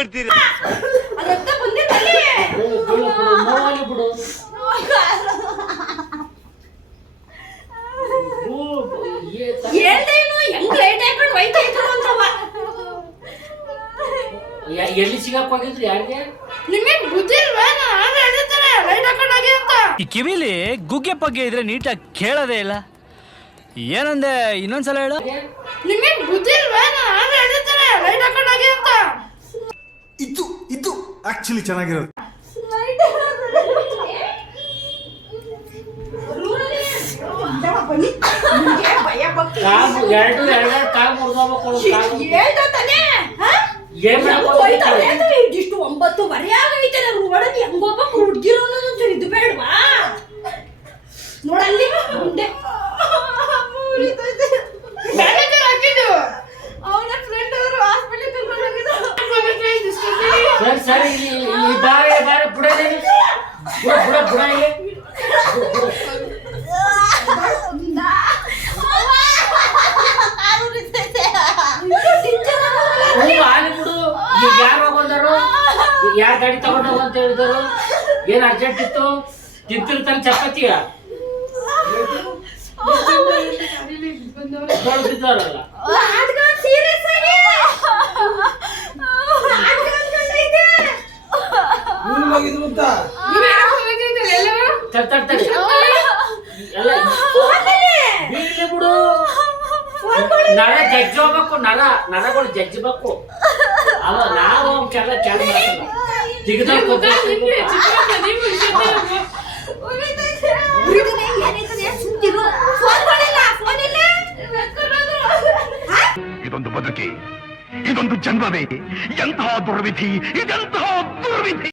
ನೋಡ್ತೀರಿ. ಎಲ್ಲಿ ಸಿಗಾಕ್ ಹೋಗಿದ್ರಿ ಯಾರಿಗೆ? ನಿಮಗೆ ಬುದ್ಧಿ ಇಲ್ವಾ? ನಾನು ಲೈಟ್ ಹಾಕೊಂಡು ಹೋಗಿ ಅಂತ. ಈ ಕಿವಿಲಿ ಗುಗ್ಗೆ ಪಗ್ಗೆ ಇದ್ರೆ ನೀಟಾಗಿ ಕೇಳೋದೇ ಇಲ್ಲ. ಏನಂದೆ ಇನ್ನೊಂದ್ಸಲ ಹೇಳು. ನಿಮಗೆ ಬುದ್ಧಿ ಇಲ್ವಾ? ನಾನು ಲೈಟ್ ಹಾಕೊಂಡು ಹೋಗಿ ಅಂತ. ಆಕ್ಚುಲಿ ಚೆನ್ನಾಗಿರೋದು. ಇಷ್ಟು ಒಂಬತ್ತು ಕಾಲು ಎರಡು ಎರಡೆರಡು ಕಾಲು ಮುರಿದೋಗ್ಬೇಕು ಕಾಲು ಹೇಳ್ದ ತಾನೇ ಹಾ? ಏನ್ ಹೆಂಗ್ ಮಾಡ್ಬೋದು ಹೋಯ್ತಾಳೆ ಅಂದ್ರೆ ಇದಿಷ್ಟು ಒಂಬತ್ತುವರೆ ಆಗೈತೆ ನಾನು ಒಳಗೆ ಹೆಂಗ್ ಹೋಗ್ಬೇಕು ಹುಡ್ಗಿರೋ ಅನ್ನೋದು ಇದು ಬೇಡವಾ ನೋಡಲ್ಲಿ ಮುಂದೆ ಮ್ಯಾನೇಜರ್ ಹಾಕಿದ್ದು ಅವನ ಫ್ರೆಂಡ್ ಅವರು ಹಾಸ್ಪಿಟಲ್ ಕರ್ಕೊಂಡು ಹೋಗಿದ್ದು ಸರಿ ಸರಿ ಇಲ್ಲಿ ಇಲ್ಲಿ ಬಾರೆ ಬಾರೆ ಬುಡ ಇಲ್ಲಿ. ಬುಡ ಇಲ್ಲಿ ಹ್ಞೂ ಆಲಿ ಬಿಡು. ಈಗ ಯಾರು ಹೋಗೋದಾರು? ಯಾರು ಗಾಡಿ ತಗೊಂಡು ಹೋಗು ಅಂತ ಹೇಳಿದರು? ಏನ್ ಅರ್ಜೆಂಟ್ ಇತ್ತು? ತಿಂತಿರ್ತಾನೆ ಚಪಾತಿಯ? ಬಿದ್ದವರಲ್ಲ ಸೀರಿಯಸ್ ಆಗಿ ಅನ್ಕೊಂಡೈತೆ ಹೋಗಿದ್ರು ಅಂತ ತಡ್ ತಡ್ ತಡಿ ಎಲ್ಲ ಬೀಳ್ಲಿ ಬಿಡು ನರ ಜಜ್ಜೋಗ್ಬೇಕು ನರ ನರಗಳು ಜಜ್ಜಬೇಕು. ಅವ ನಾವು ಫೋನ್ ಇಲ್ಲ? ಇದೊಂದು ಬದುಕಿ ಇದೊಂದು ಜನ್ಮವೇ ಎಂತಹ ದುರ್ವಿಧಿ ಇದೆಂತಹ ದುರ್ವಿಧಿ.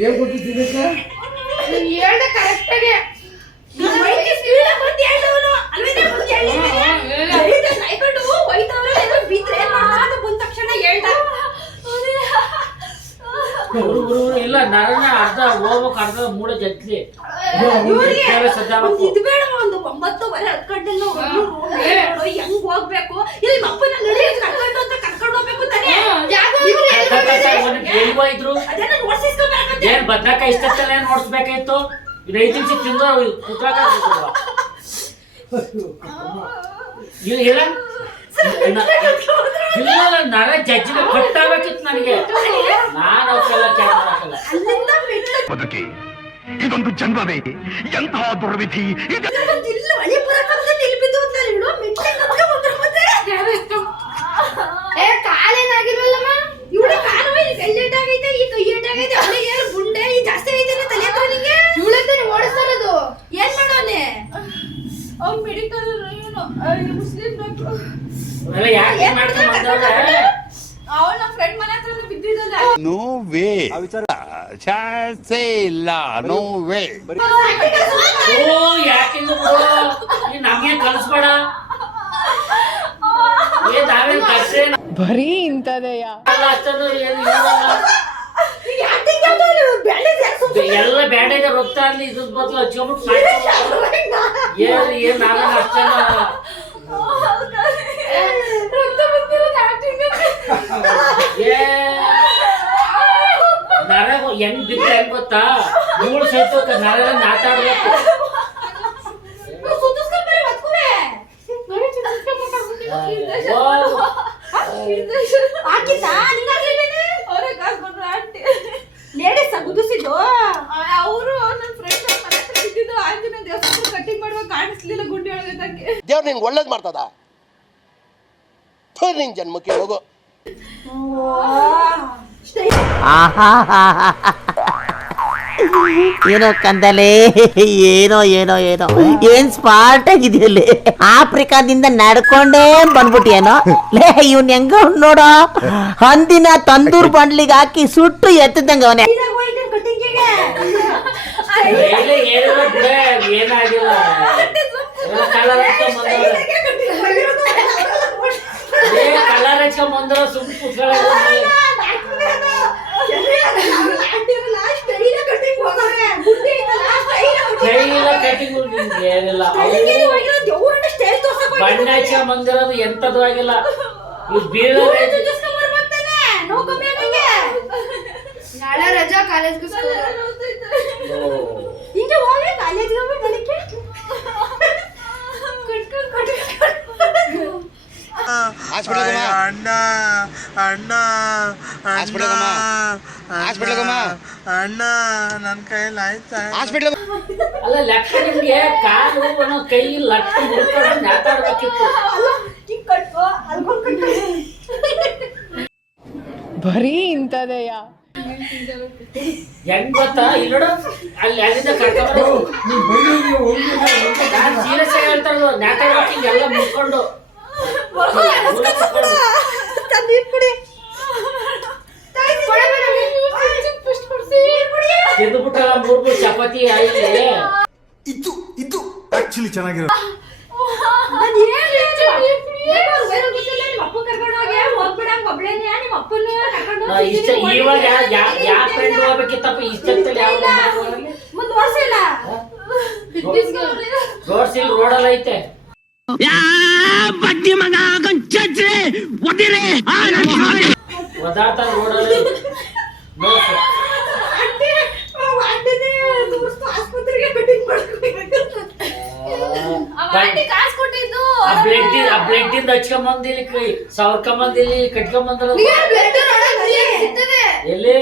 ಏನ್ ಕೊಟ್ಟಿದ್ದೀನಿ ಸರ್ ಹೇಳಿದ ಇಲ್ಲ ನರನ ಅರ್ಧ ಹೋಗ್ಬೇಕು ಅರ್ಧ ಮೂಡ ಜಟ್ಲಿ. ಒಂದ್ ಬೇಡ ಒಂದು ಒಂಬತ್ತುವರೆ ಹತ್ತು ನೋಡು ಹೆಂಗ್ ಹೋಗ್ಬೇಕು? ಇಲ್ಲಿ ಮಪ್ಪನ ಅಪ್ಪನ ನಡಿ ಕರ್ಕೊಂಡು ಅಂತ ಏನ್ ಬದ್ನಕಾಯಿ ಇಷ್ಟೆಲ್ಲ ಏನ್ ನೋಡ್ಸ್ಬೇಕಾಯ್ತು ತಿಂದು ಕುತ್ರಾಕ ಇಲ್ಲ ಇಲ್ಲ. ಇಲ್ಲ ನರ ಜಜ್ಜಿನ ಕಟ್ಟಾಗಬೇಕಿತ್ತು ನನಗೆ. ನಾನು ಅವಕ್ಕೆಲ್ಲ ಬದುಕಿ. ಇದೊಂದು ಜನ್ಮವೇ. ಎಂತಹ ದುರ್ವಿಧಿ. ಇದೆ ಒಂದ್ ಇಲ್ಲಿ ಮಳೆ ಬರಕಂತ ಇಲ್ಲಿ ಬಿದ್ದು ಹೋದ್ನಲ್ಲ ಇವಳು ಮೆಟ್ಲೆ ಕಟ್ಕೊಂಡ್ ಬಂದ್ರು ಮತ್ತೆ ಏ ಕಾಲೇನಾಗಿಲ್ವಲ್ಲಮ್ಮ ಇವಳು ಕಾಲು ಇಲ್ಲಿ ಕೈ ಏಟಾಗೈತೆ ಈ ಕೈ ಏಟಾಗೈತೆ ಅವಳಿಗೆ ಏನು ಗುಂಡೆ ಈ ಜಾಸ್ತಿ ಐತೆ ತಲೆ ಹತ್ರ ನಿಂಗೆ ಇವಳಂತಾನೆ ಓಡಿಸ್ತಾ ಇರೋದು ಏನ್ ಮಾಡೋನೆ ಅವ್ನು ಮೆಡಿಕಲ್ ಏನು ಮುಸ್ಲಿಂ ಡಾಕ್ಟ್ರು ಇವೆಲ್ಲ ಯಾಕೆ ಮಾಡ್ಕೊಂಡ್ ಬಂದವ್ರೆ ಅವಳ ಫ್ರೆಂಡ್ ಮನೆ ಹತ್ರ ಬಿದ್ದಿದ್ದಲ್ಲ ನೋ ವೇ ಚಾನ್ಸೇ ಇಲ್ಲ. ನೋ ವೇ ಓ ಯಾಕಿಂದ ನಮ್ಗೆ ಕಲಿಸ್ಬೇಡ? ಬರೀ ಇಂಥದೆಯಾ? ಅಷ್ಟೊಂದು ಏನು ಇರಲ್ಲ. ಯಾಟಿಂಗ್ ಯಾವ್ದು ಬೆಳೆ ಎಲ್ಲ ಬ್ಯಾಡ ಇದೆ ರೊಕ್ಕ ಅಲ್ಲಿ ಇದ್ರ ಬದಲು ಹಚ್ಕೊಂಡ್ಬಿಟ್ಟು ಮಾಡ್ಕೊಂಡು ಏನ್ ಏನ್ ನಾವೇನ್ ಅಷ್ಟೇನ ಏ ನರ ಹೆಂಗ್ ಬಿದ್ದ ಹೆಂಗ್ ಗೊತ್ತಾ? ಮೂಳು ಸಹಿತ ನರ ಮಾತಾಡ್ಬೇಕು. ಲೇಡೀಸ್ ಗುದಿಸಿದ್ದು ಅವರು ನನ್ನ ಫ್ರೆಂಡ್ ಮನೆ ಹತ್ರ ಬಿದ್ದಿದ್ದು ಆಂಜನೇಯ ದೇವಸ್ಥಾನ ಕಟಿಂಗ್ ಮಾಡುವಾಗ ಕಾಣಿಸ್ಲಿಲ್ಲ ಗುಂಡಿ ಒಳಗೆ ತಂಗೆ ದೇವ್ರು ನಿನ್ಗೆ ಒಳ್ಳೇದು ಮಾಡ್ತದ? ನಿನ್ ಜನ್ಮಕ್ಕೆ ಹೋಗು. ಏನೋ ಕಂದಲೆ ಏನೋ ಏನೋ ಏನೋ. ಏನ್ ಸ್ಮಾರ್ಟ್ ಆಗಿದೆಯಲ್ಲಿ ಆಫ್ರಿಕಾದಿಂದ ನಡ್ಕೊಂಡೇ ಬಂದ್ಬಿಟ್ಟಿಯೇನೋ? ಲೇ ಇವನ್ ಹೆಂಗ ನೋಡೋ. ಹಂದಿನ ತಂದೂರ್ ಬಂಡ್ಲಿಗೆ ಹಾಕಿ ಸುಟ್ಟು ಎತ್ತದಂಗ ಅವನೇ. ಏನಾಗಿಲ್ಲ ಎಲ್ಲ ಕಲರ್ ಹಚ್ಕೊಂಡ್ ಬಂದವ್ರೆ ಏ ಕಲರ್ ಹಚ್ಕೊಂಡ್ ಬಂದ್ರ ಸುಮ್ ಕೈಯಿಲ್ಲ ನಿಮ್ಗೆ ಏನಿಲ್ಲ. ಬಣ್ಣ ಹಚ್ಚ ಬಂದಿರೋದು ಎಂತದ್ದು ಆಗಿಲ್ಲ. ಇವ್ ಬೀಳೋ. ನಾಳೆ ರಜಾ ಕಾಲೇಜ್ಗೆ ಹಿಂಗೆ ಹೋಗಿ ಕಾಲೇಜ್ಗೆ ಹೋಗಿ ಹಾಸ್ಪಿಟಲ್ ಅಣ್ಣ ನನ್ನ ಕೈಯಲ್ಲಿ ಆಯ್ತಾ? ಹಾಸ್ಪಿಟಲ್ ಅಲ್ಲ ಲಕ್ಷ ನಿಮ್ಗೆ ಕಾಲು ಅನ್ನೋ ಕೈ ಲಟ್ಟ ಮುಡ್ಕೊಂಡು ಮಾತಾಡ್ಬೇಕಿತ್ತು. ಬರೀ ಇಂಥದಯ್ಯ ಹೆಂಗ್ ಗೊತ್ತಾ ಇಲ್ಲ ಅಲ್ಲಿ ಅಲ್ಲಿಂದ ಕರ್ಕೊಂಡು ನಾನು ಸೀರಿಯಸ್ ಆಗಿ ಹೇಳ್ತಾ ಇರೋದು ಮಾತಾಡ್ಬೇಕು ಎಲ್ಲ ಮುಡ್ಕೊಂಡು ಮಗು ಅನ್ಸ್ಕೊತ ಬಿಡು. ತಂದ್ ನೀರ್ ಕುಡಿ. ತಿಂದ್ಬಿಟ್ಟಲ್ಲ ಮೂರ್ ಮೂರ್ ಚಪಾತಿ ಆಯ್ತು ಆಕ್ಚುಲಿ ಚೆನ್ನಾಗಿರೋದು ನಿಮ್ ಅಪ್ಪನ್ನ ಇಷ್ಟ ಈವಾಗ ಇವಾಗ ಹೊರ್ಗಡೆ ಯಾ ಯಾ ಫ್ರೆಂಡ್ ಹೋಗ್ಬೇಕಿತ್ತಪ್ಪ ಇಷ್ಟೊತ್ತಲ್ಲಿ ಯಾವ ಇಲ್ಲ. ಮುಂದುವರ್ಸಿಲ್ಲ. ರೋಡ್ ಸಿಲ್ ರೋಡಲ್ಲಿ ಐತೆ. ಬ್ಲಡ್ ಬ್ಲಡ್ ಇಂದ ಕೈ. ಸವರ್ಕೊಂಬಂದ್ ಇಲ್ಲಿ ಕಟ್ಕೊಂಬಂದ್ರ ಎಲ್ಲಿ?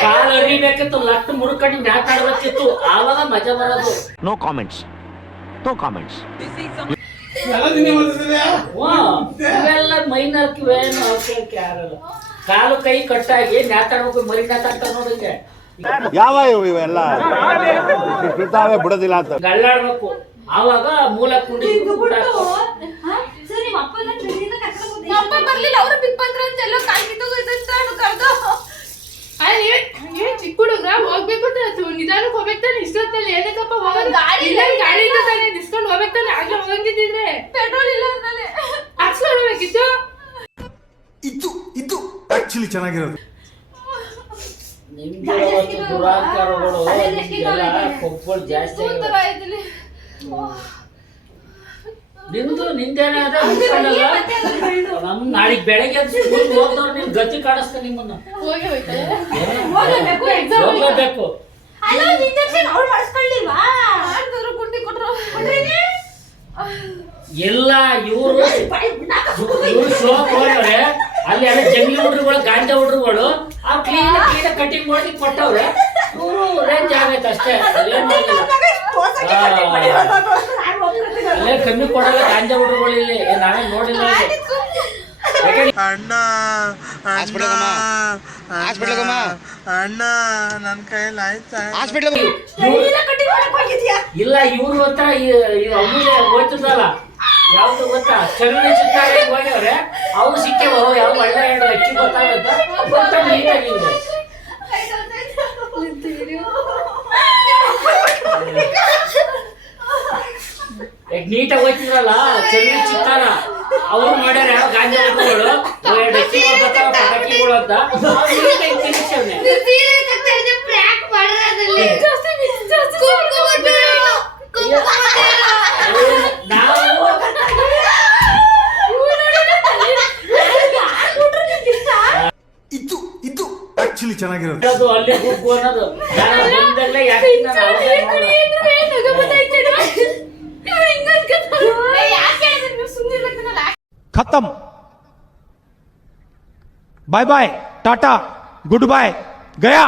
ಕಾಲ್ ಅರಿಬೇಕಿತ್ತು ಲಟ್ ಮುಡ್ಕೊಂಡು ಮಾತಾಡ್ಬೇಕಿತ್ತು ಆವಾಗ ಮಜಾ ಬರೋದು. ನೋ ಕಾಮೆಂಟ್ಸ್ ನೋ ಕಾಮೆಂಟ್ಸ್ ಇವೆಲ್ಲ ಮೈನರ್ ಕಿವೇನು ಅವಶ್ಯಕ ಯಾರಲ್ಲ ಕಾಲು ಕೈ ಕಟ್ಟಾಗಿ ಮಾತಾಡ್ಬೇಕು ಮರಿ ಮಾತಾಡ್ತಾರ ನೋಡಿದ್ರೆ ಯಾವ ಇವೆಲ್ಲ? ಬಿಡ್ತಾವೆ ಬಿಡೋದಿಲ್ಲ ಅಂತ. ಗಳ್ಳಾಡ್ಬೇಕು. ಆವಾಗ ಮೂಲ ಕುಂಡಿ ಬರ್ಲಿಲ್ಲ ಅವರು ಬಿಗ್ ಬಂದ್ರ ಅಂತ ಎಲ್ಲ ಕಾಲ್ ಕರ್ದು ಚಿಕ್ಕ ಹುಡುಗ ಹೋಗ್ಬೇಕು ತಾನೆ ನಿಧಾನಕ್ಕೆ ಹೋಗ್ಬೇಕು ತಾನೆ ಇಷ್ಟೊತ್ತಲ್ಲಿ ಏನಕ್ಕಪ್ಪ ಹೋಗೋದು ಗಾಡಿ ಇಲ್ಲ ಗಾಡಿ ಇಲ್ಲ ತಾನೆ ನಿಸ್ಕೊಂಡು ಹೋಗ್ಬೇಕು ತಾನೆ ಆಗ್ಲೇ ಹೋಗಂಗಿದ್ದಿದ್ರೆ ಪೆಟ್ರೋಲ್ ಇಲ್ಲ ಅದ್ರಲ್ಲಿ ಹಾಕ್ಸ್ಕೊಂಡು ಹೋಗ್ಬೇಕಿತ್ತು ಇದು ಇದು ಆಕ್ಚುಲಿ ಚೆನ್ನಾಗಿರೋದು. ನಿಮ್ಮ ಅವತ್ತು ದುರಾಚಾರಗಳು ಕೊಬ್ಬಳು ಜಾಸ್ತಿ. ನಿಮ್ದು ಮುಚ್ಕೊಂಡಲ್ಲ ನಮ್ ನಾಳೆಗ್ ಬೆಳಗ್ಗೆ ಹೋಗ್ದವ್ರು ನಿಮ್ ಗತಿ ಕಾಣಿಸ್ತ ನಿಮ್ಮನ್ನ. ಹೋಗ್ಲೇಬೇಕು, ಎಲ್ಲ ಇವರು ಇವ್ರು ಶೋಕ್ ಅಲ್ಲಿ ಎಲ್ಲ ಜಂಗ್ಲಿ ಹುಡ್ರುಗಳು ಗಾಂಜಾ ಹುಡುಗರುಗಳು ಆ ಕ್ಲೀನ್ ಕ್ಲೀನ್ ಕಟಿಂಗ್ ಮಾಡಿ ಕೊಟ್ಟವ್ರೆ. ಇವರು ರೇಂಜ್ ಆಗೈತೆ ಅಷ್ಟೇ. ಅಲ್ಲೇ ಕಮ್ಮಿ ಕೊಡಲ್ಲ ಗಾಂಜ ಹುಡುಗರುಗಳು ಇಲ್ಲಿ. ನಾನೇ ನೋಡಿಲ್ಲ ಇಲ್ಲಿ. ಅಣ್ಣ ಅಣ್ಣ ನನ್ನ ಕೈಯಲ್ಲಿ ಆಯ್ತಾ? ಹಾಸ್ಪಿಟಲ್ ಇವ್ರ ಹತ್ರ ಅಮೂಲ್ಯ ಹೋಯ್ತದಲ್ಲ. ಯಾವ್ದು ಗೊತ್ತಾ? ಚಲನೆ ಚಿತ್ತಾರ ಹೋಗ್ಯವ್ರೆ ಅವ್ರು ಸಿಕ್ಕೇವ ಯಾವ ಒಳ್ಳೆ ಎರಡು ಅಕ್ಕಿ ಗೊತ್ತಾಗುತ್ತಾ. ಅಂತ ಗೊತ್ತಾ ನೀಟಾಗಿ ಹಿಂಗೆ. ನೀಟಾಗಿ ಹೋಗ್ತಿದ್ರಲ್ಲ ಚಲನೆ ಚಿತ್ತಾರ. ಅವ್ರು ಮಾಡ್ಯಾರ ಗಾಂಜಾ ಹುಡುಗರು ಎರಡು ಅಕ್ಕಿಗಳು ಬರ್ತಾವ ಪಟಾಕಿಗಳು ಅಂತ. ಅವ್ರು ನೀಟಾಗಿ ತಿನ್ಸವ್ನೆ. ನಾವು ಇದು ಇದು ಆಕ್ಚುಲಿ ಚೆನ್ನಾಗಿರುತ್ತೆ. ಅದು ಅಲ್ಲೇ ಕುಕ್ಕು ಅನ್ನೋದು. ನಾನು ಬಂದಾಗಲೇ ಯಾಕೆ ಬಾಯ್ ಬಾಯ್ ಟಾಟಾ ಗುಡ್ ಬಾಯ್ ಗಯಾ.